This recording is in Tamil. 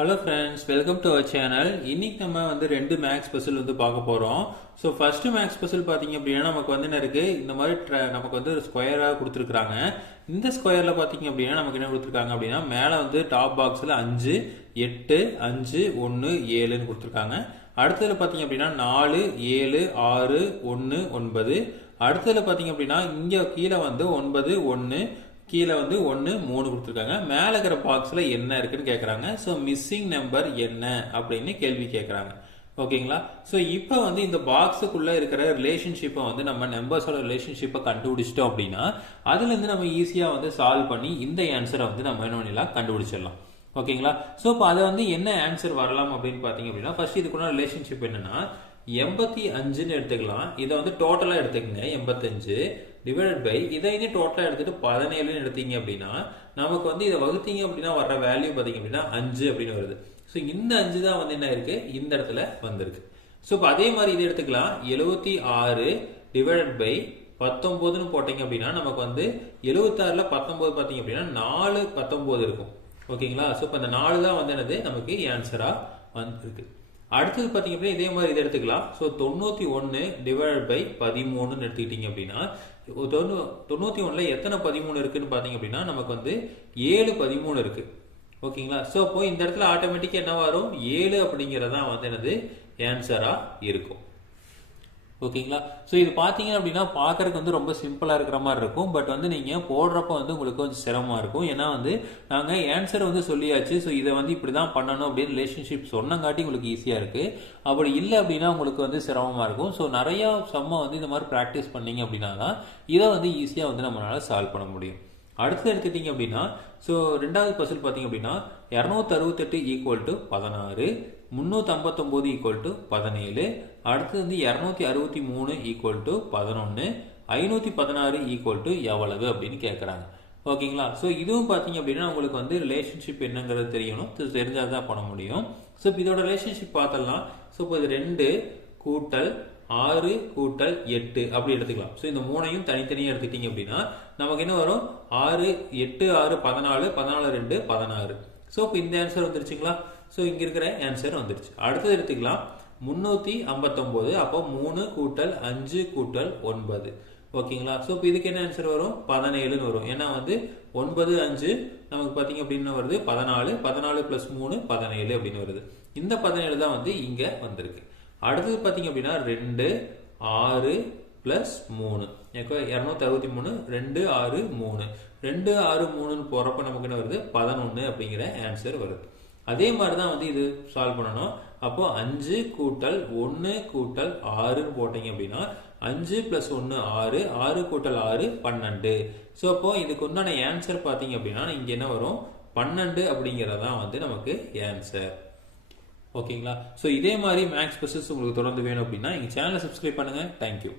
Hello friends, welcome to our channel. இன்னைக்கு நம்ம வந்து ரெண்டு மேக்ஸ் பசில் வந்து பார்க்க போறோம். ஸோ ஃபர்ஸ்ட் மேக்ஸ் பசில் பார்த்தீங்க அப்படின்னா நமக்கு வந்து என்ன இருக்கு, இந்த மாதிரி நமக்கு வந்து ஒரு ஸ்கொயராக கொடுத்துருக்காங்க. இந்த ஸ்கொயர்ல பார்த்தீங்க அப்படின்னா நமக்கு என்ன கொடுத்துருக்காங்க அப்படின்னா மேலே வந்து டாப் பாக்ஸில் 5, 8, 5, 1, 7ன்னு கொடுத்துருக்காங்க. அடுத்ததுல பார்த்தீங்க அப்படின்னா 4, 7, 6, 1, 9. அடுத்ததுல பார்த்தீங்க அப்படின்னா இங்கே கீழே வந்து 9, 1, கீழே வந்து 1, 3 கொடுத்துருக்காங்க. மேலே இருக்கிற பாக்ஸில் என்ன இருக்குன்னு கேட்குறாங்க. ஸோ மிஸ்ஸிங் நம்பர் என்ன அப்படின்னு கேள்வி கேட்குறாங்க. ஓகேங்களா? ஸோ இப்போ வந்து இந்த பாக்ஸுக்குள்ளே இருக்கிற ரிலேஷன்ஷிப்பை வந்து நம்ம நம்பர்ஸோட ரிலேஷன்ஷிப்பை கண்டுபிடிச்சிட்டோம் அப்படின்னா அதுலேருந்து நம்ம ஈஸியாக வந்து சால்வ் பண்ணி இந்த ஆன்சரை வந்து நம்ம என்ன பண்ணிடலாம், கண்டுபிடிச்சிடலாம். ஓகேங்களா? ஸோ இப்போ அதை வந்து என்ன ஆன்சர் வரலாம் அப்படின்னு பார்த்தீங்க அப்படின்னா ஃபர்ஸ்ட் இதுக்குள்ள ரிலேஷன்ஷிப் என்னன்னா 85ன்னு எடுத்துக்கலாம். இதை வந்து டோட்டலாக எடுத்துக்கங்க. 85 டிவைடட் பை இதை இன்னும் டோட்டலாக எடுத்துட்டு 17ன்னு எடுத்தீங்க அப்படின்னா நமக்கு வந்து இதை வகுத்தீங்க அப்படின்னா வர்ற வேல்யூ பார்த்தீங்க அப்படின்னா 5 அப்படின்னு வருது. ஸோ இந்த 5 தான் வந்து என்ன இருக்கு, இந்த இடத்துல வந்திருக்கு. ஸோ இப்போ அதே மாதிரி இதை எடுத்துக்கலாம். 76 டிவைடட் பை 19ன்னு போட்டீங்க அப்படின்னா நமக்கு வந்து 76ல 19 பார்த்தீங்க அப்படின்னா 4, 19 இருக்கும். ஓகேங்களா? ஸோ இப்போ இந்த 4 தான் வந்து என்னது நமக்கு ஆன்சரா வந்துருக்கு. அடுத்தது பார்த்தீங்க அப்படின்னா இதே மாதிரி இதை எடுத்துக்கலாம். ஸோ 91 டிவைட் பை 13ன்னு எடுத்துக்கிட்டீங்க அப்படின்னா 91ல எத்தனை 13 இருக்குன்னு பார்த்தீங்க அப்படின்னா நமக்கு வந்து 7 13 இருக்கு. ஓகேங்களா? ஸோ அப்போ இந்த இடத்துல ஆட்டோமேட்டிக்காக என்ன வரும், 7 அப்படிங்கிறதான் வந்து என்னது ஆன்சரா இருக்கும். ஓகேங்களா? ஸோ இது பார்த்தீங்க அப்படின்னா பார்க்கறதுக்கு வந்து ரொம்ப சிம்பிளாக இருக்கிற மாதிரி இருக்கும். பட் வந்து நீங்கள் போடுறப்ப வந்து உங்களுக்கு கொஞ்சம் சிரமமாக இருக்கும். ஏன்னா வந்து நாங்கள் ஆன்சர் வந்து சொல்லியாச்சு. ஸோ இதை வந்து இப்படி தான் பண்ணணும் அப்படின்னு ரிலேஷன்ஷிப் சொன்னங்காட்டி உங்களுக்கு ஈஸியாக இருக்குது. அப்படி இல்லை அப்படின்னா உங்களுக்கு வந்து சிரமமாக இருக்கும். ஸோ நிறையா சம்மை வந்து இந்த மாதிரி ப்ராக்டிஸ் பண்ணீங்க அப்படின்னா தான் இதை வந்து ஈஸியாக வந்து நம்மளால் சால்வ் பண்ண முடியும். அடுத்து எடுத்துட்டீங்க அப்படின்னா ஸோ ரெண்டாவது பசில் பார்த்தீங்க அப்படின்னா 268 ஈக்குவல் டு 16, 359 ஈக்குவல் டு 17, அடுத்தது வந்து 263 ஈக்குவல் டு 11, 516 ஈக்குவல் டு எவ்வளவு அப்படின்னு கேட்குறாங்க. ஓகேங்களா? ஸோ இதுவும் பார்த்தீங்க அப்படின்னா உங்களுக்கு வந்து ரிலேஷன்ஷிப் என்னங்கிறது தெரியணும். தெரிஞ்சால் தான் பண்ண முடியும். ஸோ இப்போ இதோட ரிலேஷன்ஷிப் பார்த்தலாம். ஸோ இப்போ இது 2 கூட்டல் 6 கூட்டல் 8 அப்படி எடுத்துக்கலாம். ஸோ இந்த மூணையும் தனித்தனியாக எடுத்துக்கிட்டீங்க அப்படின்னா நமக்கு என்ன வரும், 6, 8, 6, 14, 14, 2, 16. ஸோ இப்போ இந்த ஆன்சர் வந்துருச்சுங்களா? ஸோ இங்கே இருக்கிற ஆன்சர் வந்துருச்சு. அடுத்தது எடுத்துக்கலாம் 359. அப்போ 3 கூட்டல் 5 கூட்டல் 9. ஓகேங்களா? ஸோ இப்போ இதுக்கு என்ன ஆன்சர் வரும், 17ன்னு வரும். ஏன்னா வந்து 9, 5 நமக்கு பார்த்தீங்க அப்படின்னு வருது 14, 14 பிளஸ் 3 17 அப்படின்னு வருது. இந்த 17 தான் வந்து இங்கே வந்திருக்கு. அடுத்தது பார்த்தீங்க அப்படின்னா 2, 6 பிளஸ் 3 263, 2, 6, 3 2, 6, 3ன்னு போறப்ப நமக்கு என்ன வருது, 11 அப்படிங்கிற ஆன்சர் வருது. அதே மாதிரி தான் வந்து இது சால்வ் பண்ணணும். அப்போ 5 கூட்டல் 1 கூட்டல் 6ன்னு போட்டீங்க அப்படின்னா 5 பிளஸ் 1 6, 6 கூட்டல் 6 12. ஸோ அப்போ இதுக்கு உண்டான ஆன்சர் பார்த்தீங்க அப்படின்னா இங்கே என்ன வரும், 12 அப்படிங்கிறதான் வந்து நமக்கு ஆன்சர். ஓகேங்களா? ஸோ இதே மாதிரி மேக்ஸ் பசில்ஸ் உங்களுக்கு தொடர்ந்து வேணும் அப்படின்னா எங்கள் சேனலை சப்ஸ்கிரைப் பண்ணுங்க. தேங்க்யூ.